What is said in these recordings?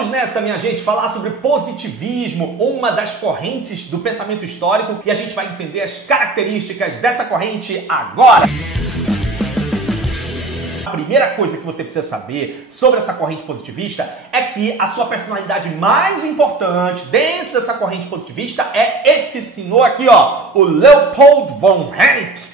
Vamos nessa, minha gente, falar sobre positivismo, uma das correntes do pensamento histórico, e a gente vai entender as características dessa corrente agora. A primeira coisa que você precisa saber sobre essa corrente positivista é que a sua personalidade mais importante dentro dessa corrente positivista é esse senhor aqui, ó, o Leopold von Ranke.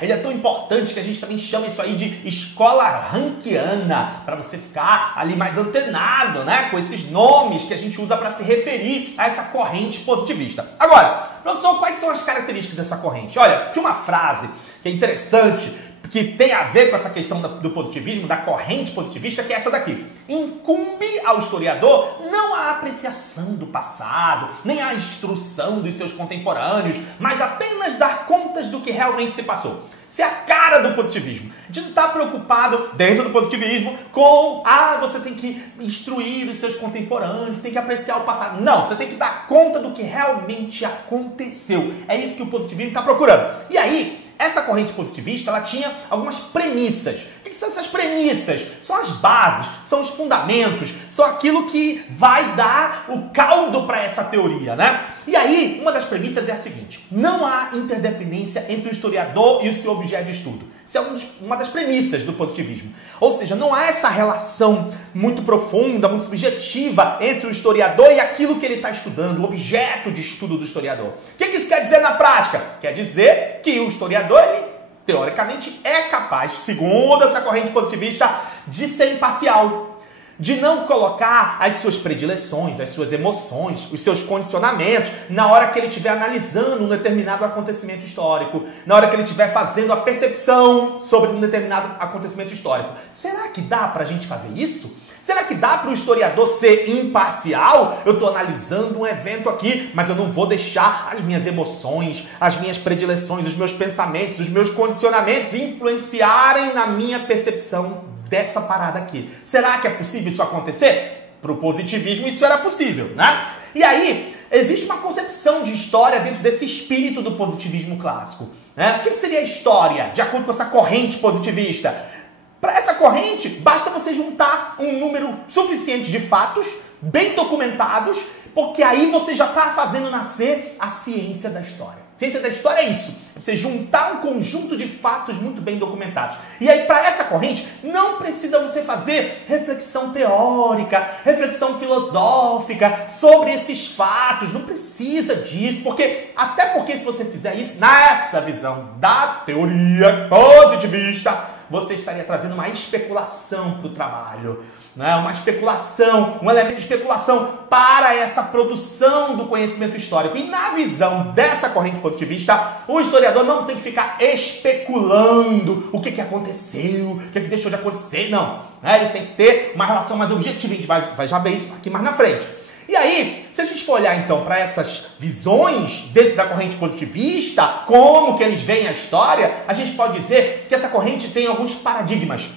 Ele é tão importante que a gente também chama isso aí de escola rankiana, para você ficar ali mais antenado, né, com esses nomes que a gente usa para se referir a essa corrente positivista. Agora, professor, quais são as características dessa corrente? Olha, tinha uma frase que é interessante, que tem a ver com essa questão do positivismo, da corrente positivista, que é essa daqui. Incumbe ao historiador não a apreciação do passado, nem a instrução dos seus contemporâneos, mas apenas dar contas do que realmente se passou. Isso é a cara do positivismo. A gente não está preocupado, dentro do positivismo, com você tem que instruir os seus contemporâneos, tem que apreciar o passado. Não, você tem que dar conta do que realmente aconteceu. É isso que o positivismo está procurando. E aí, essa corrente positivista, ela tinha algumas premissas. O que são essas premissas? São as bases, são os fundamentos, são aquilo que vai dar o caldo para essa teoria, né? E aí, uma das premissas é a seguinte: não há interdependência entre o historiador e o seu objeto de estudo. Isso é uma das premissas do positivismo. Ou seja, não há essa relação muito profunda, muito subjetiva entre o historiador e aquilo que ele está estudando, o objeto de estudo do historiador. O que isso quer dizer na prática? Quer dizer que o historiador, ele, teoricamente, é capaz, segundo essa corrente positivista, de ser imparcial, de não colocar as suas predileções, as suas emoções, os seus condicionamentos na hora que ele estiver analisando um determinado acontecimento histórico, na hora que ele estiver fazendo a percepção sobre um determinado acontecimento histórico. Será que dá para a gente fazer isso? Será que dá para o historiador ser imparcial? Eu estou analisando um evento aqui, mas eu não vou deixar as minhas emoções, as minhas predileções, os meus pensamentos, os meus condicionamentos influenciarem na minha percepção dessa parada aqui. Será que é possível isso acontecer? Para o positivismo isso era possível, né? E aí, existe uma concepção de história dentro desse espírito do positivismo clássico, né? O que seria a história, de acordo com essa corrente positivista? Para essa corrente, basta você juntar um número suficiente de fatos, bem documentados, porque aí você já está fazendo nascer a ciência da história. A ciência da história é isso, é você juntar um conjunto de fatos muito bem documentados. E aí, para essa corrente, não precisa você fazer reflexão teórica, reflexão filosófica sobre esses fatos, não precisa disso, até porque se você fizer isso, nessa visão da teoria positivista, você estaria trazendo uma especulação para o trabalho, né? Uma especulação, um elemento de especulação para essa produção do conhecimento histórico. E na visão dessa corrente positivista, o historiador não tem que ficar especulando o que aconteceu, o que deixou de acontecer, não. Ele tem que ter uma relação mais objetiva, a gente vai já ver isso aqui mais na frente. E aí, se a gente for olhar então para essas visões dentro da corrente positivista, como que eles veem a história, a gente pode dizer que essa corrente tem alguns paradigmas.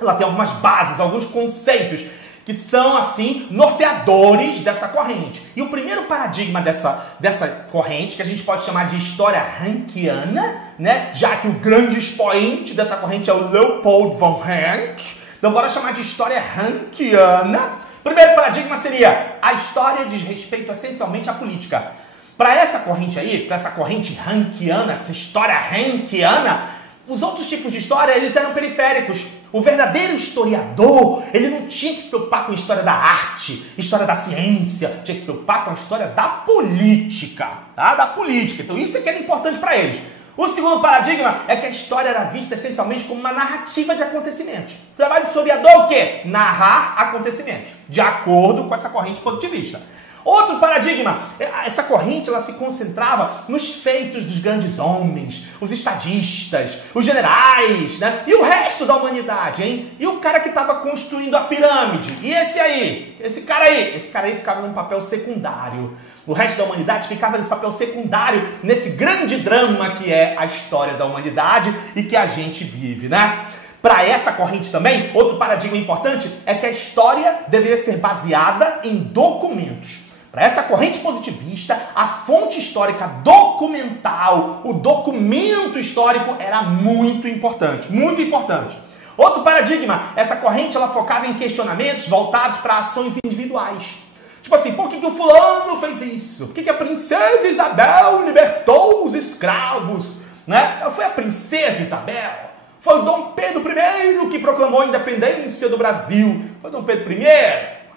Ela tem algumas bases, alguns conceitos que são, assim, norteadores dessa corrente. E o primeiro paradigma dessa corrente, que a gente pode chamar de história rankiana, né? Já que o grande expoente dessa corrente é o Leopold von Ranke. Então, bora chamar de história rankiana. Primeiro paradigma seria: a história diz respeito essencialmente à política. Para essa corrente aí, para essa corrente rankiana, essa história rankiana, os outros tipos de história, eles eram periféricos. O verdadeiro historiador, ele não tinha que se preocupar com a história da arte, história da ciência, tinha que se preocupar com a história da política, tá? Da política. Então isso é que era importante para eles. O segundo paradigma é que a história era vista essencialmente como uma narrativa de acontecimentos. O trabalho do historiador é o quê? Narrar acontecimentos, de acordo com essa corrente positivista. Outro paradigma, essa corrente ela se concentrava nos feitos dos grandes homens, os estadistas, os generais, né? E o resto da humanidade, hein? E o cara que estava construindo a pirâmide? E esse cara aí ficava num papel secundário. O resto da humanidade ficava nesse papel secundário, nesse grande drama que é a história da humanidade e que a gente vive, né? Para essa corrente também, outro paradigma importante é que a história deveria ser baseada em documentos. Para essa corrente positivista, a fonte histórica documental, o documento histórico era muito importante, muito importante. Outro paradigma, essa corrente ela focava em questionamentos voltados para ações individuais. Tipo assim, por que o fulano fez isso? Por que a princesa Isabel libertou os escravos? Né? Foi a princesa Isabel? Foi o Dom Pedro I que proclamou a independência do Brasil? Foi Dom Pedro I?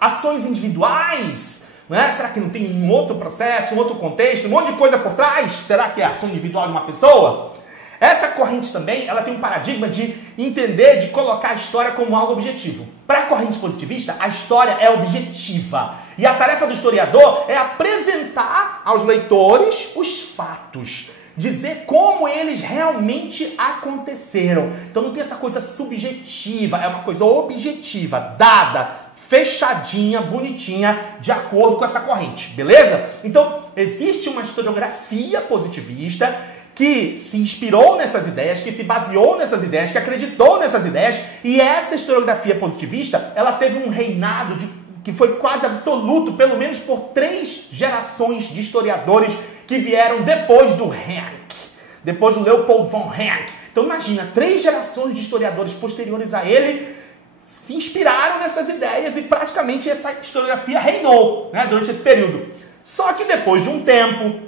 Ações individuais? Né? Será que não tem um outro processo, um outro contexto, um monte de coisa por trás? Será que é a ação individual de uma pessoa? Essa corrente também, ela tem um paradigma de entender, de colocar a história como algo objetivo. Para a corrente positivista, a história é objetiva. E a tarefa do historiador é apresentar aos leitores os fatos. Dizer como eles realmente aconteceram. Então não tem essa coisa subjetiva, é uma coisa objetiva, dada, fechadinha, bonitinha, de acordo com essa corrente, beleza? Então, existe uma historiografia positivista que se inspirou nessas ideias, que se baseou nessas ideias, que acreditou nessas ideias, e essa historiografia positivista, ela teve um reinado que foi quase absoluto, pelo menos por 3 gerações de historiadores que vieram depois do Henk, depois do Leopold von Henk. Então imagina, 3 gerações de historiadores posteriores a ele se inspiraram nessas ideias e praticamente essa historiografia reinou, né, durante esse período. Só que depois de um tempo,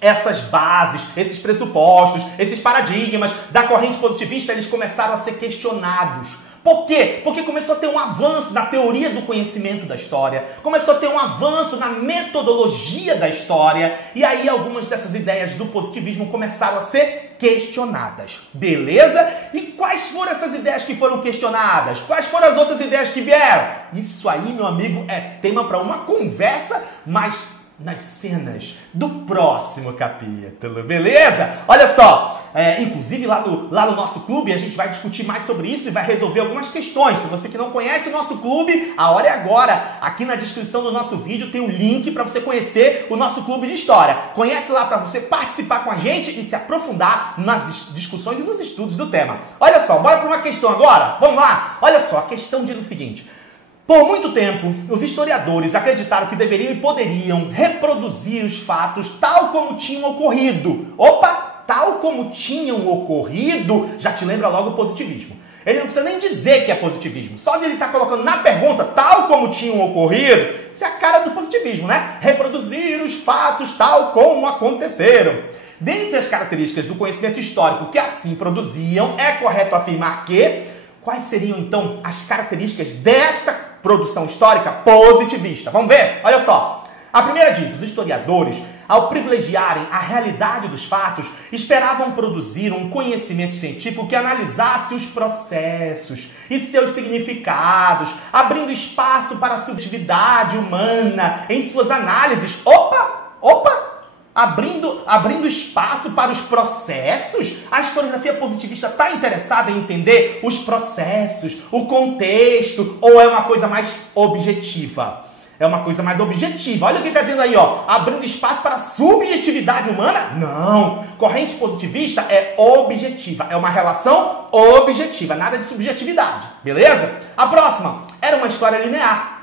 essas bases, esses pressupostos, esses paradigmas da corrente positivista, eles começaram a ser questionados. Por quê? Porque começou a ter um avanço na teoria do conhecimento da história, começou a ter um avanço na metodologia da história, e aí algumas dessas ideias do positivismo começaram a ser questionadas. Beleza? E quais foram essas ideias que foram questionadas? Quais foram as outras ideias que vieram? Isso aí, meu amigo, é tema para uma conversa, mas nas cenas do próximo capítulo, beleza? Olha só, inclusive lá no nosso clube a gente vai discutir mais sobre isso e vai resolver algumas questões. Se você que não conhece o nosso clube, a hora é agora. Aqui na descrição do nosso vídeo tem um link para você conhecer o nosso clube de história. Conhece lá para você participar com a gente e se aprofundar nas discussões e nos estudos do tema. Olha só, bora para uma questão agora? Vamos lá? Olha só, a questão diz o seguinte: por muito tempo, os historiadores acreditaram que deveriam e poderiam reproduzir os fatos tal como tinham ocorrido. Opa! Tal como tinham ocorrido, já te lembra logo o positivismo. Ele não precisa nem dizer que é positivismo. Só de ele estar colocando na pergunta tal como tinham ocorrido, isso é a cara do positivismo, né? Reproduzir os fatos tal como aconteceram. Dentre as características do conhecimento histórico que assim produziam, é correto afirmar que... Quais seriam, então, as características dessa produção histórica positivista? Vamos ver? Olha só. A primeira diz, os historiadores, ao privilegiarem a realidade dos fatos, esperavam produzir um conhecimento científico que analisasse os processos e seus significados, abrindo espaço para a subjetividade humana em suas análises. Opa! Abrindo espaço para os processos? A historiografia positivista está interessada em entender os processos, o contexto, ou é uma coisa mais objetiva? É uma coisa mais objetiva. Olha o que está dizendo aí, ó. Abrindo espaço para a subjetividade humana? Não. Corrente positivista é objetiva. É uma relação objetiva, nada de subjetividade. Beleza? A próxima. Era uma história linear,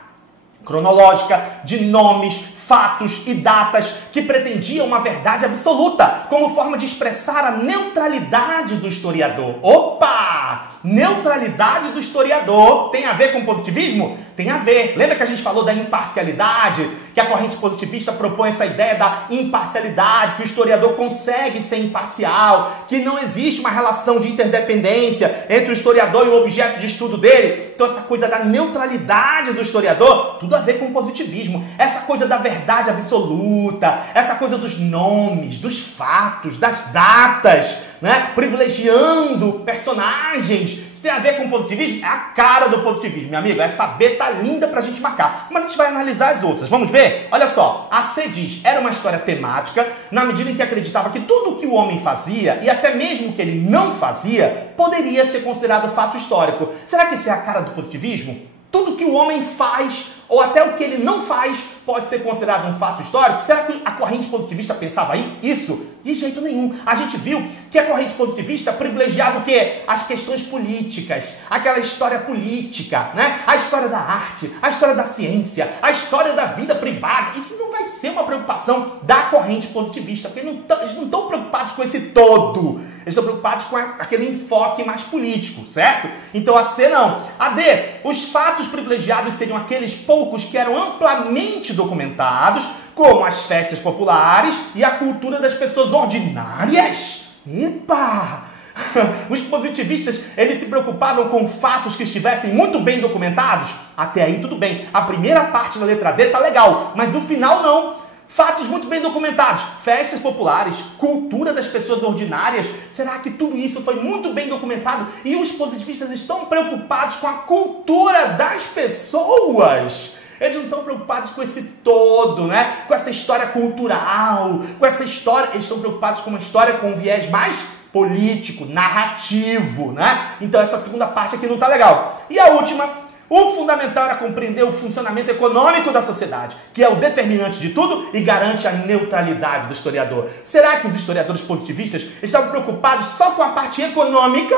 cronológica, de nomes, fatos e datas que pretendiam uma verdade absoluta, como forma de expressar a neutralidade do historiador. Opa! Neutralidade do historiador tem a ver com positivismo? Tem a ver. Lembra que a gente falou da imparcialidade? Que a corrente positivista propõe essa ideia da imparcialidade, que o historiador consegue ser imparcial, que não existe uma relação de interdependência entre o historiador e o objeto de estudo dele. Então essa coisa da neutralidade do historiador, tudo a ver com o positivismo. Essa coisa da verdade absoluta, essa coisa dos nomes, dos fatos, das datas, né? Privilegiando personagens. Isso tem a ver com o positivismo? É a cara do positivismo, meu amigo. Essa B tá linda pra gente marcar. Mas a gente vai analisar as outras. Vamos ver? Olha só. A C diz, era uma história temática, na medida em que acreditava que tudo o que o homem fazia, e até mesmo o que ele não fazia, poderia ser considerado fato histórico. Será que isso é a cara do positivismo? Tudo que o homem faz, ou até o que ele não faz pode ser considerado um fato histórico? Será que a corrente positivista pensava isso? De jeito nenhum. A gente viu que a corrente positivista privilegiava o quê? As questões políticas, aquela história política, né? A história da arte, a história da ciência, a história da vida privada. Isso não vai ser uma preocupação da corrente positivista, porque eles não estão preocupados com esse todo. Eles estão preocupados com aquele enfoque mais político, certo? Então a C não. A D, os fatos privilegiados seriam aqueles poucos que eram amplamente documentados, como as festas populares e a cultura das pessoas ordinárias. Epa! Os positivistas, eles se preocupavam com fatos que estivessem muito bem documentados? Até aí tudo bem. A primeira parte da letra D tá legal, mas o final não. Fatos muito bem documentados, festas populares, cultura das pessoas ordinárias. Será que tudo isso foi muito bem documentado e os positivistas estão preocupados com a cultura das pessoas? Eles não estão preocupados com esse todo, né? Com essa história cultural, com essa história. Eles estão preocupados com uma história com um viés mais político, narrativo, né? Então essa segunda parte aqui não tá legal. E a última, o fundamental era compreender o funcionamento econômico da sociedade, que é o determinante de tudo e garante a neutralidade do historiador. Será que os historiadores positivistas estavam preocupados só com a parte econômica?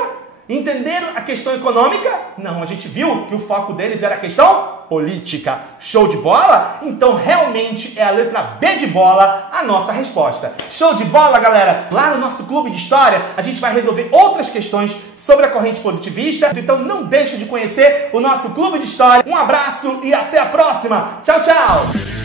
Entenderam a questão econômica? Não, a gente viu que o foco deles era a questão política. Show de bola? Então realmente é a letra B de bola a nossa resposta. Show de bola, galera? Lá no nosso clube de história a gente vai resolver outras questões sobre a corrente positivista. Então não deixe de conhecer o nosso clube de história. Um abraço e até a próxima. Tchau, tchau!